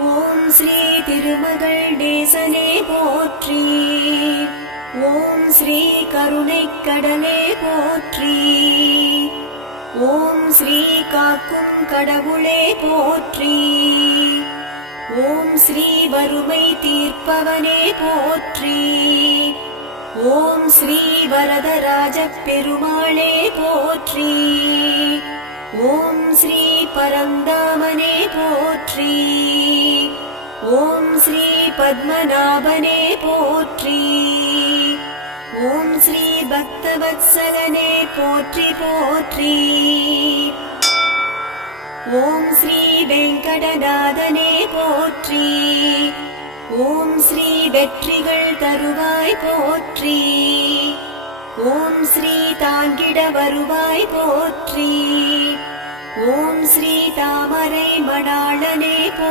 ஓம் ஸ்ரீ திருமகள் நேசனே போற்றி. ஓம் ஸ்ரீ கருணைக் கடலே போற்றி. ஓம் ஸ்ரீ காக்கும் கடவுளே போற்றி. ஓம் ஸ்ரீ வறுமை தீர்ப்பவனே போற்றி. ஓம் ஸ்ரீ வரதராஜ பெருமாளே போற்றி. ஓம் ஸ்ரீ பரந்தாமனே போற்றி. ஓம் ஸ்ரீ பத்மநாபனே போற்றி. ஓம் ஸ்ரீ பக்தவத்சலனே போற்றி போற்றி. ஓம் ஸ்ரீ வெங்கடநாதனே போற்றி. ஓம் ஸ்ரீ வெற்றிகள் தருவாய் போற்றி. ஓம் ஸ்ரீ தாங்கிட வருவாய் போற்றி. ஓம் ஸ்ரீ தாமரை மணாளனே போற்றி.